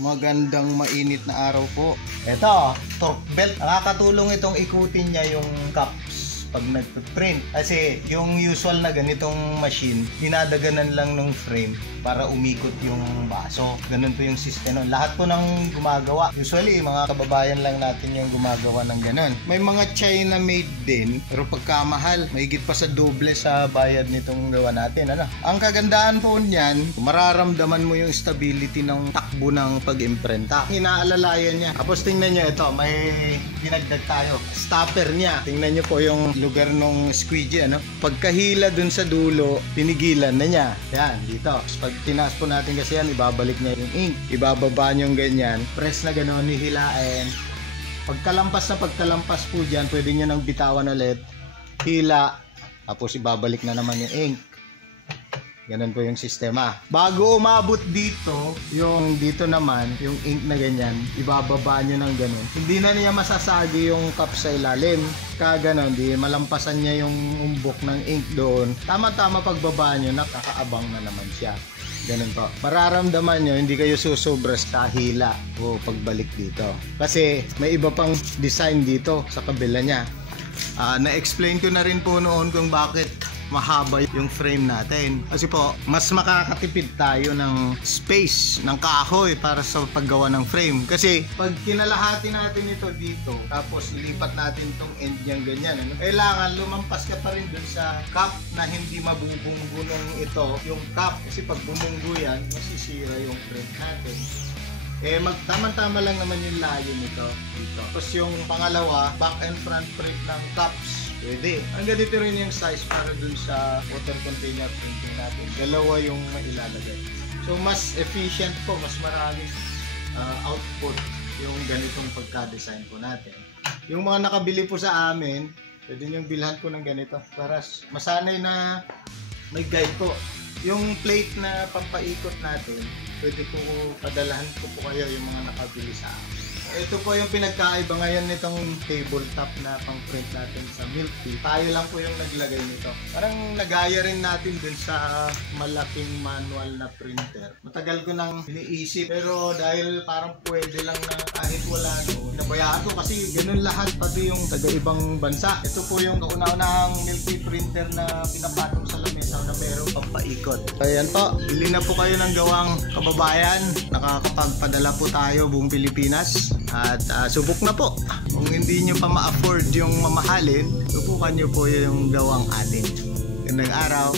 Magandang mainit na araw po. Ito, torque belt. Nakakatulong itong ikutin niya yung cups pag nagpe-print. Kasi yung usual na ganitong machine, dinadaganan lang ng frame para umikot yung baso. Ganun po yung system nun. Lahat po ng gumagawa. Usually, mga kababayan lang natin yung gumagawa ng ganun. May mga China made din, pero pagkamahal, mahigit pa sa doble sa bayad nitong gawa natin. Ano? Ang kagandahan po niyan, mararamdaman mo yung stability ng takbo ng pag-imprenta. Inaalalayan niya. Tapos tingnan niyo ito, may dinagdag tayo. Stopper niya. Tingnan niyo po yung lugar ng squeegee. Ano? Pagkahila dun sa dulo, tinigilan na niya. Yan, dito. Pag tinaas po natin kasi yan, ibabalik niya yung ink. Ibababa niyo yung ganyan. Press na gano'n, hihilain. Pagkalampas po dyan, pwede niyo nang bitawan ulit. Hila. Tapos ibabalik na naman yung ink. Ganun po yung sistema. Bago umabot dito, yung dito naman, yung ink na ganyan, ibababa nyo ng ganun. Hindi na niya masasagi yung cup sa ilalim. Kaganon, di malampasan niya yung umbok ng ink doon. Tama-tama pagbaba nyo, nakakaabang na naman siya. Ganun po. Mararamdaman nyo, hindi kayo susobra sa hila o pagbalik dito. Kasi may iba pang design dito sa kabila niya. Na-explain ko na rin po noon kung bakit mahaba yung frame natin. Kasi po, mas makakatipid tayo ng space ng kahoy para sa paggawa ng frame. Kasi pag kinalahati natin ito dito, tapos ilipat natin itong end niyang ganyan, ano? Kailangan lumampas ka pa rin dun sa cup na hindi mabubunggo ng ito yung cup. Kasi pag bumunggo yan, masisira yung frame natin. Tama-tama lang naman yung layo nito dito. Tapos yung pangalawa, back and front print ng cups. Pwede. Ang ganito rin yung size para dun sa water container printing natin. Dalawa yung mailalagay. So mas efficient po, mas maraming output yung ganitong pagka-design po natin. Yung mga nakabili po sa amin, pwede nyo bilhan po ng ganito para masanay na may guide po. Yung plate na pampaikot natin, pwede po padalahan ko po kayo yung mga nakabili sa amin. Ito po yung pinagkaiba ngayon nitong tabletop na pang-print natin sa milk tea. Tayo lang po yung naglagay nito. Parang nagaya rin natin dun sa malaking manual na printer. Matagal ko nang iniisip, pero dahil parang pwede lang na kahit wala noon, nabayaan ko kasi ganun lahat, pati yung taga-ibang bansa. Ito po yung kauna-unahang milk tea printer na pinapatong sa lamesa na merong pampaikot. Ayan po, bili na po kayo ng gawang kababayan. Nakakapagpadala po tayo buong Pilipinas. At subok na po. Kung hindi nyo pa ma-afford yung mamahalin, subukan nyo po yung gawang atin. Gandang araw.